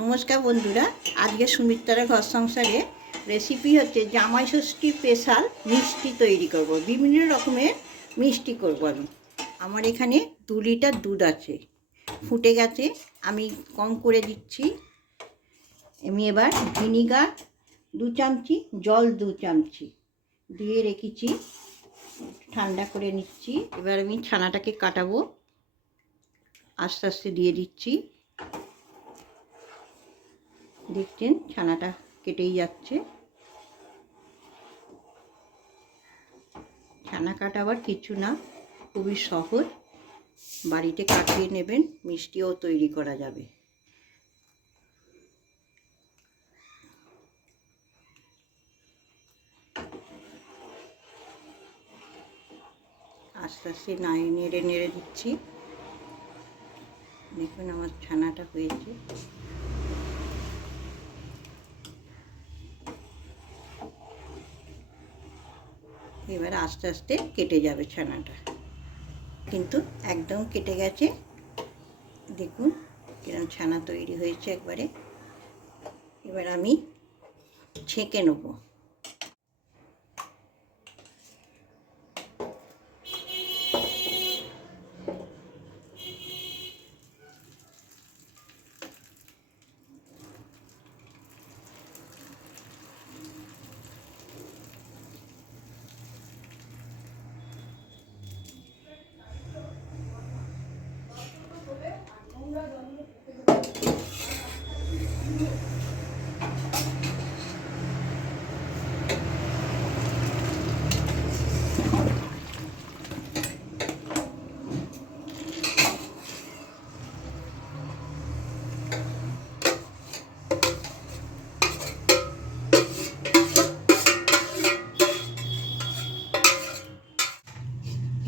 নমস্কার বন্ধুরা, আজকে সুমিত্রার ঘর সংসারে রেসিপি হচ্ছে জামাই ষষ্ঠী স্পেশাল মিষ্টি তৈরি করব। বিভিন্ন রকমের মিষ্টি করব আমি। আমার এখানে দু লিটার দুধ আছে। ফুটে গেছে, আমি কম করে দিচ্ছি। আমি এবার ভিনিগার দু চামচি, জল দু চামচি দিয়ে রেখেছি। ঠান্ডা করে নিচ্ছি। এবার আমি ছানাটাকে কাটাবো। আস্তে আস্তে দিয়ে দিচ্ছি। দেখছেন, ছানাটা কেটেই যাচ্ছে। ছানা কাটা আবার কিছু না, খুবই সহজ। বাড়িতে কাটিয়ে নেবেন, মিষ্টিও তৈরি করা যাবে। আস্তে আস্তে নাই, নেড়ে নেড়ে দিচ্ছি। দেখুন আমার ছানাটা হয়েছে। এবার আস্তে আস্তে কেটে যাবে ছানাটা। কিন্তু একদম কেটে গেছে। দেখুন কিরম ছানা তৈরি হয়েছে একবারে। এবার আমি ছেঁকে নেব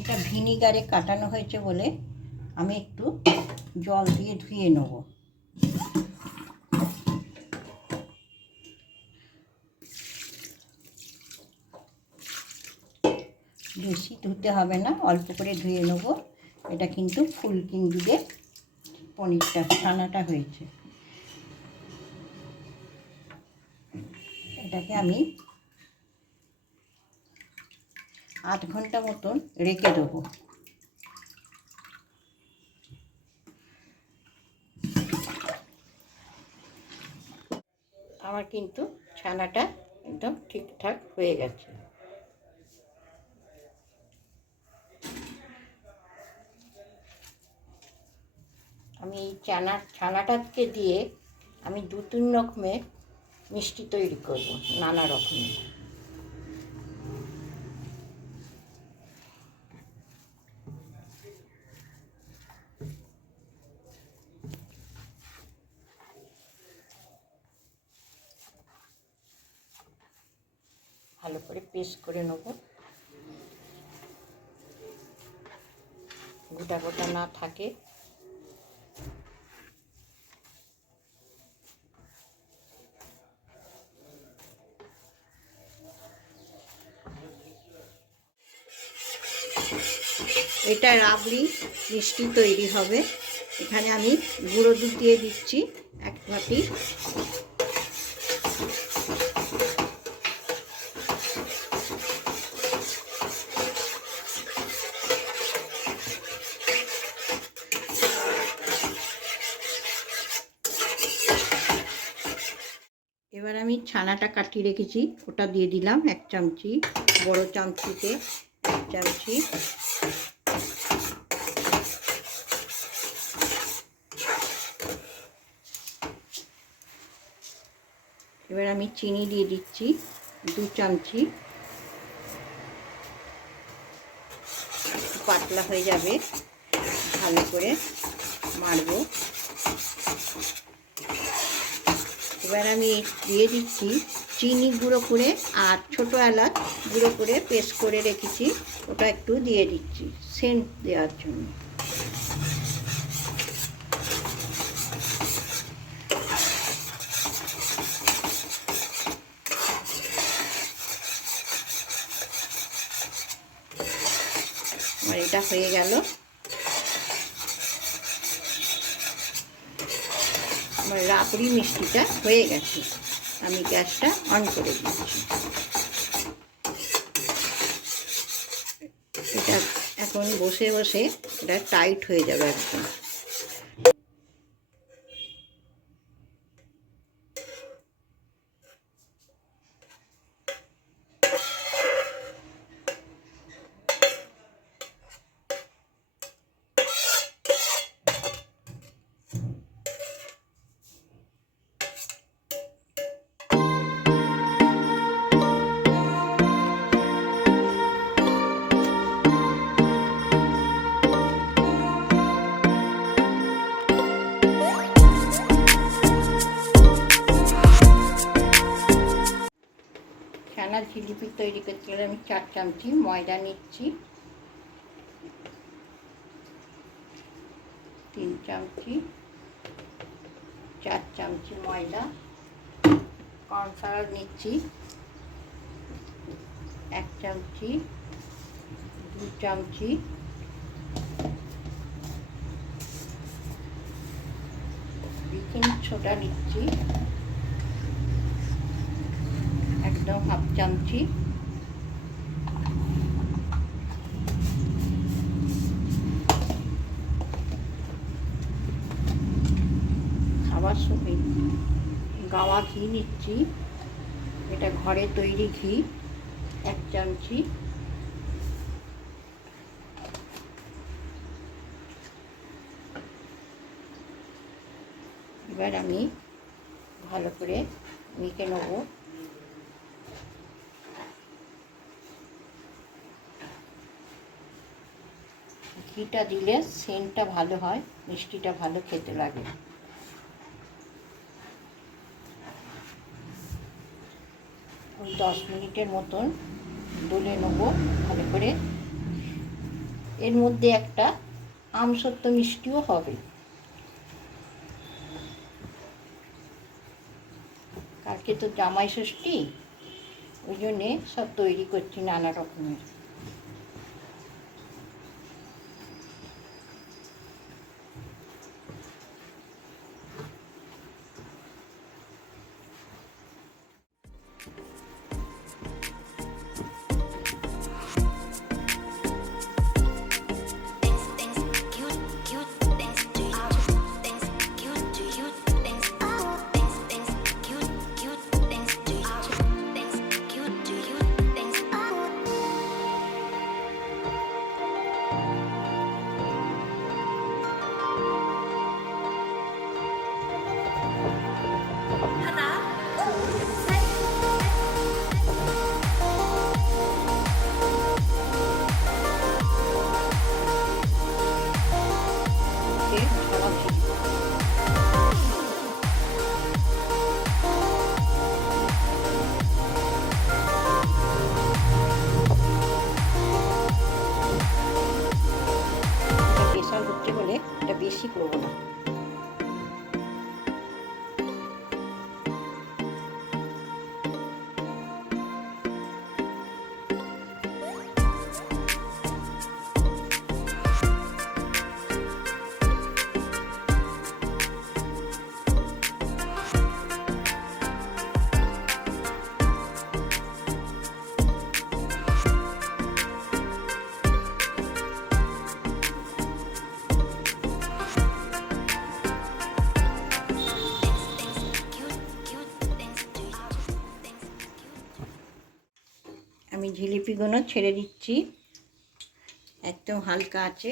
এটা ভিনিগারে কাটানো হয়েছে বলে আমি একটু জল দিয়ে ধুয়ে নেব। বেশি ধুতে হবে না, অল্প করে ধুয়ে নেব। এটা কিন্তু ফুলকিং দুধে পনিরটা, ছানাটা হয়েছে। এটাকে আমি আধ ঘণ্টা মতন রেখে দেবো। আমার কিন্তু ছানাটা একদম ঠিকঠাক হয়ে গেছে। আমি এই চানা, ছানাটাকে দিয়ে আমি দু তিন রকমের মিষ্টি তৈরি করব, নানা রকমের। ভালো করে পেস্ট করে নেব। গোটা গোটা না থাকে। এটা রাবড়ি মিষ্টি তৈরি হবে। এখানে আমি গুঁড়ো দুধ দিয়ে দিচ্ছি এক বাটি। এবার আমি ছানাটা কাটিয়ে রেখেছি। ওটা দিয়ে দিলাম এক চামচি, বড় চামচিতে এক চামচি। এবার আমি চিনি দিয়ে দিচ্ছি, দু চামচি। পাতলা হয়ে যাবে, ভালো করে মারবো। এবার আমি দিয়ে দিচ্ছি চিনি গুঁড়ো করে আর ছোটো এলাচ গুঁড়ো করে পেস্ট করে রেখেছি। ওটা একটু দিয়ে দিচ্ছি সেন্ট দেওয়ার জন্য। এটা হয়ে গেল আমার আমার রাবড়ি মিষ্টিটা হয়ে গেছে। আমি গ্যাসটা অন করে দিচ্ছি। এটা এখন বসে বসে এটা টাইট হয়ে যাবে একদম। জিলিপি তৈরি করতে গেলে আমি চার চামচি ময়দা নিচ্ছি। তিন চামচি, চার চামচি ময়দা কর্নফ্লাওয়ার নিচ্ছি। এক চামচি, দু চামচি বেকিং সোডা নিচ্ছি। একদম হাফ চামচি খাবার সময় গাওয়া ঘি নিচ্ছি। এটা ঘরে তৈরি ঘি, এক চামচি। এবার আমি ভালো করে মেখে নেব। ঘিটা দিলে সেন্টটা ভালো হয়, মিষ্টিটা ভালো খেতে লাগে। ওই দশ মিনিটের মতন ডলে নেব ভালো করে। এর মধ্যে একটা আমসত্ব মিষ্টিও হবে। কালকে তো জামাই ষষ্ঠী, ওই জন্যে সব তৈরি করছি নানা রকমের। আমি ছেড়ে দিচ্ছি। একদম হালকা আছে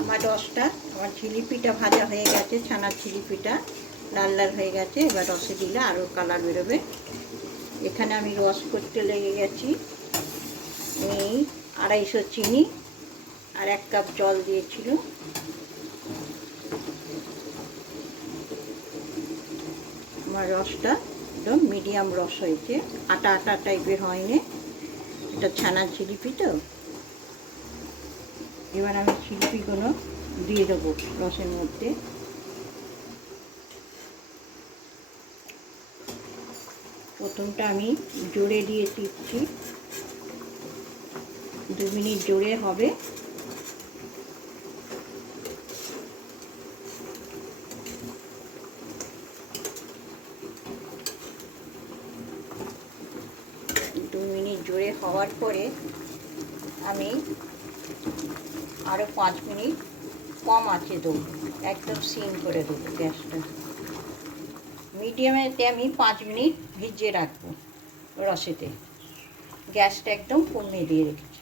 আমার রসটা আমার জিলিপিটা ভাজা হয়ে গেছে, ছানার জিলিপিটা লাল লাল হয়ে গেছে। এবার রসে দিলে আরও কালার বেরোবে। এখানে আমি রস করতে লেগে গেছি। এই আড়াইশো চিনি আর এক কাপ জল দিয়েছিল। আমার রসটা একদম মিডিয়াম রস হয়েছে। আটা আটা টাইপের হয়নি। এটা ছানার জিলিপি তো এবার আমি জিলিপিগুলো দিয়ে দেবো রসের মধ্যে। প্রথমটা আমি জোরে দিয়ে টিপছি দু মিনিট জোরে হবে। দু মিনিট জোরে হওয়ার পরে আমি আরও পাঁচ মিনিট কম আছে দেবো একদম সিম করে দেবো গ্যাসটা। মিডিয়ামেতে আমি পাঁচ মিনিট ভিজিয়ে রাখব রসেতে। গ্যাসটা একদম কমিয়ে দিয়ে রেখেছি।